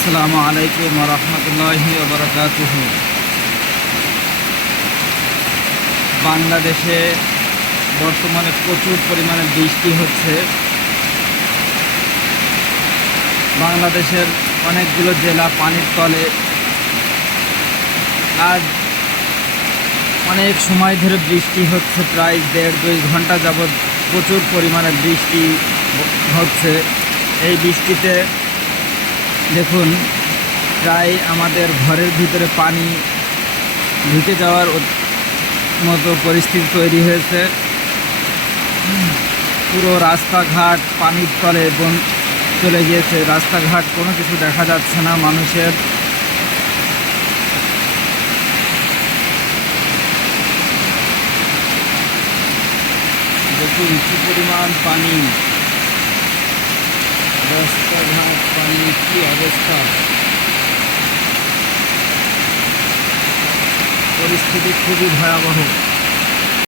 আসসালামু আলাইকুম ওয়া রাহমাতুল্লাহি ওয়া বারাকাতুহু। বাংলাদেশে বর্তমানে প্রচুর পরিমাণে বৃষ্টি হচ্ছে। বাংলাদেশের অনেকগুলো জেলা পানির তলে। আজ অনেক সময় ধরে বৃষ্টি হচ্ছে, প্রায় 1.5-2 ঘন্টা যাবৎ প্রচুর পরিমাণে বৃষ্টি হচ্ছে। এই বৃষ্টিতে দেখুন প্রায় আমাদের ঘরের ভিতরে পানি ঢুকে যাওয়ার মতো পরিস্থিতি তৈরি হয়েছে। পুরো রাস্তাঘাট পানির তলে চলে গিয়েছে। রাস্তাঘাট কোনো কিছু দেখা যাচ্ছে না মানুষের। দেখুন কি পরিমাণ পানি, রাস্তাঘাট পানি, কি অবস্থা। পরিস্থিতি খুবই ভয়াবহ।